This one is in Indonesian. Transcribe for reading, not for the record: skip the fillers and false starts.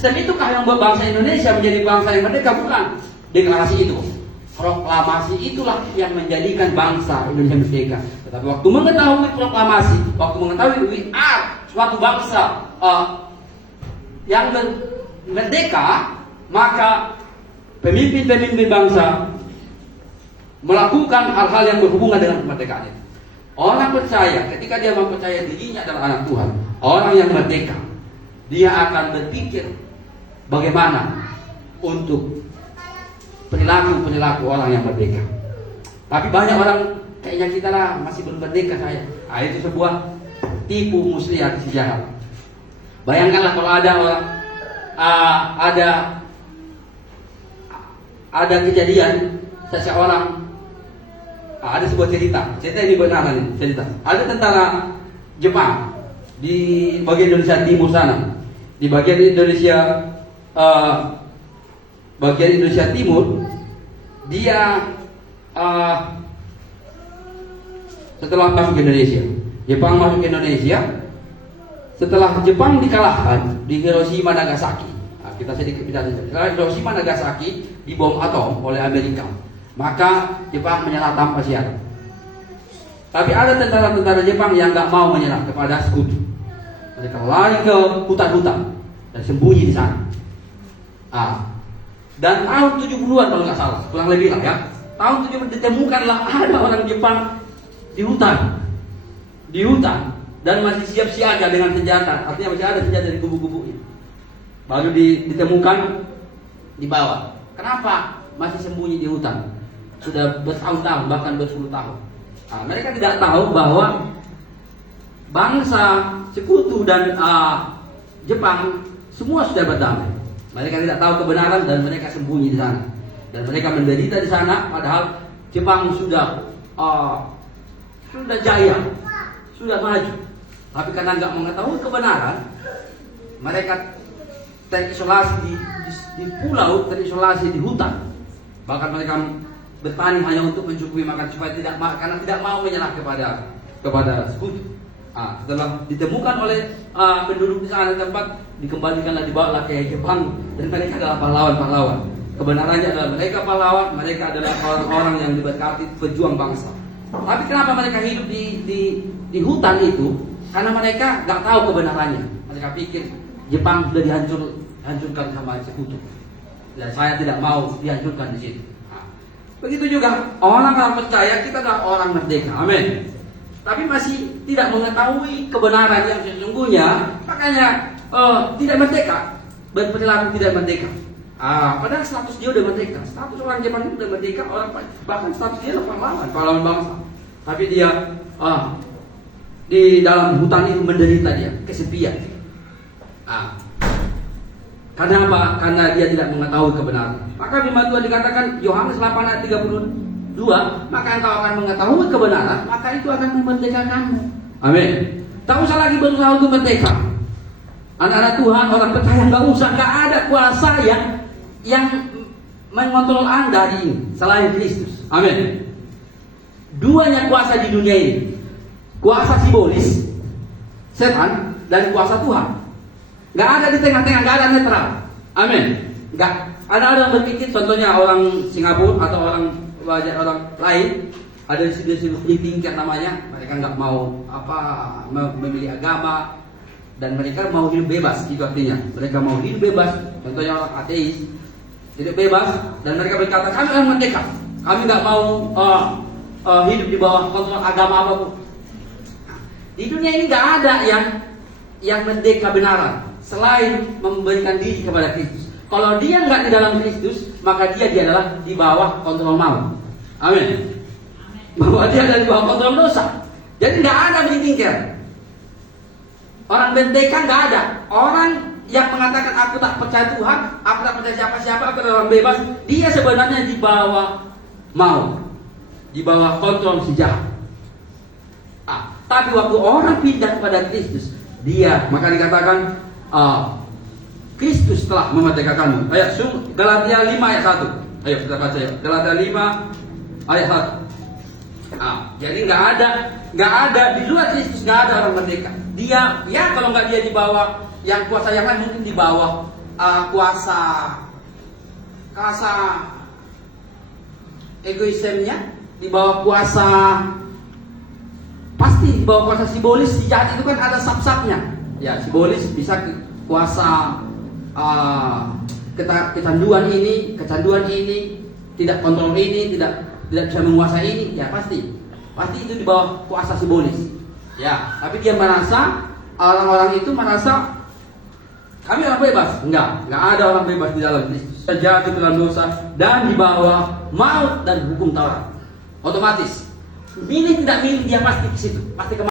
sistem itukah yang membuat bangsa Indonesia menjadi bangsa yang merdeka? Bukan. Deklarasi itu, proklamasi itulah yang menjadikan bangsa Indonesia merdeka. Tetapi waktu mengetahui proklamasi, waktu mengetahui we are suatu bangsa yang merdeka, maka pemimpin-pemimpin bangsa melakukan hal-hal yang berhubungan dengan kemerdekaan itu. Orang percaya, ketika dia mempercayai dirinya adalah anak Tuhan, orang yang merdeka, dia akan berpikir bagaimana untuk perilaku orang yang merdeka. Tapi banyak orang kayaknya kita lah masih belum merdeka saya. Itu sebuah tipu muslihat sejarah. Bayangkanlah kalau ada orang ada kejadian seseorang, ada sebuah cerita ini benar nih cerita. Ada tentara Jepang di bagian Indonesia Timur sana, di bagian Indonesia Timur, dia setelah masuk ke Indonesia, Jepang masuk ke Indonesia, setelah Jepang dikalahkan di Hiroshima Nagasaki. Kita sedikit bicara. Setelah Hiroshima Nagasaki dibom atom oleh Amerika, maka Jepang menyerah tanpa syarat. Tapi ada tentara-tentara Jepang yang nggak mau menyerah kepada sekutu. Mereka lari ke hutan-hutan dan sembunyi di sana. Dan tahun 70-an kalau nggak salah, kurang lebih lah ya. Tahun 70 ditemukanlah ada orang Jepang di hutan dan masih siap siaga dengan senjata. Artinya masih ada senjata di kubu-kubu itu. Baru ditemukan di bawah. Kenapa masih sembunyi di hutan? Sudah bertahun-tahun, bahkan berpuluh tahun. Mereka tidak tahu bahwa bangsa sekutu dan Jepang semua sudah berdamai. Mereka tidak tahu kebenaran dan mereka sembunyi di sana. Dan mereka menderita di sana, padahal Jepang sudah jaya, sudah maju. Tapi karena nggak mengetahui kebenaran, mereka terisolasi di pulau, terisolasi di hutan. Bahkan mereka bertani hanya untuk mencukupi makan supaya karena tidak mau menyerah kepada sekutu. Setelah ditemukan oleh penduduk di sana tempat, dikembalikanlah, dibawalah ke Jepang, dan mereka adalah pahlawan-pahlawan. Kebenarannya adalah mereka pahlawan, mereka adalah orang-orang yang diberkati, pejuang bangsa. Tapi kenapa mereka hidup di hutan itu? Karena mereka nggak tahu kebenarannya. Mereka pikir Jepang sudah dihancurkan sama sekutu, dan saya tidak mau dihancurkan di situ. Begitu juga orang yang percaya kita adalah orang merdeka, amin. Tapi masih tidak mengetahui kebenaran yang sesungguhnya, makanya tidak merdeka, berperilaku tidak merdeka. Padahal status dia udah merdeka, status orang Jepang itu udah merdeka, bahkan status dia adalah pahlawan bangsa. Tapi dia di dalam hutan itu menderita, dia kesepian. Karena apa? Karena dia tidak mengetahui kebenaran. Maka firman Tuhan dikatakan Yohanes 8 ayat 32, maka engkau akan mengetahui kebenaran, maka itu akan memerdekakanmu. Amin. Tak usah lagi berusaha untuk merdeka. Anak-anak Tuhan, orang percaya nggak ada kuasa yang mengontrol Anda ini selain Kristus. Amin. Duanya kuasa di dunia ini, kuasa simbolis, setan, dan kuasa Tuhan. Nggak ada di tengah-tengah, nggak ada netral. Amin. Nggak ada orang berpikir, contohnya orang Singapura atau orang lain, ada di sini free thinker namanya. Mereka nggak mau memilih agama, dan mereka mau hidup bebas. Itu artinya mereka mau hidup bebas. Contohnya orang ateis, hidup bebas, dan mereka berkata kami akan merdeka, kami nggak mau hidup di bawah kontrol agama apapun. Di dunia ini nggak ada yang merdeka benaran selain memberikan diri kepada Kristus. Kalau dia nggak di dalam Kristus, maka dia adalah di bawah kontrol maut. Amin. Bahwa dia ada di bawah kontrol dosa. Jadi nggak ada free thinker. Orang merdeka nggak ada. Orang yang mengatakan aku tak percaya Tuhan, aku tak percaya siapa-siapa, aku adalah orang bebas, dia sebenarnya di bawah maut, di bawah kontrol si jahat. Tapi waktu orang pindah kepada Kristus, maka dikatakan Kristus telah memerdekakanmu. Ayo, Galatia 5 ayat 1. Ayo kita baca ya. Galatia 5 ayat 1. Jadi nggak ada di luar Kristus, nggak ada orang merdeka. Dia, kalau nggak dia di bawah yang kuasa yang lain, mungkin di bawah kuasa egoismnya, di bawah kuasa, pasti di bawah kuasa simbolis. Si jahat itu kan ada sub-subnya. Ya, simbolis bisa kuasa kecanduan ini, tidak kontrol ini, tidak bisa menguasai ini. Ya pasti itu di bawah kuasa simbolis. Ya, tapi dia merasa, orang-orang itu merasa kami orang bebas. Enggak ada orang bebas di dalam Kristus. Jatuh dalam dosa dan di bawah maut dan hukum Taurat. Otomatis milih tidak milih dia pasti ke situ, pasti ke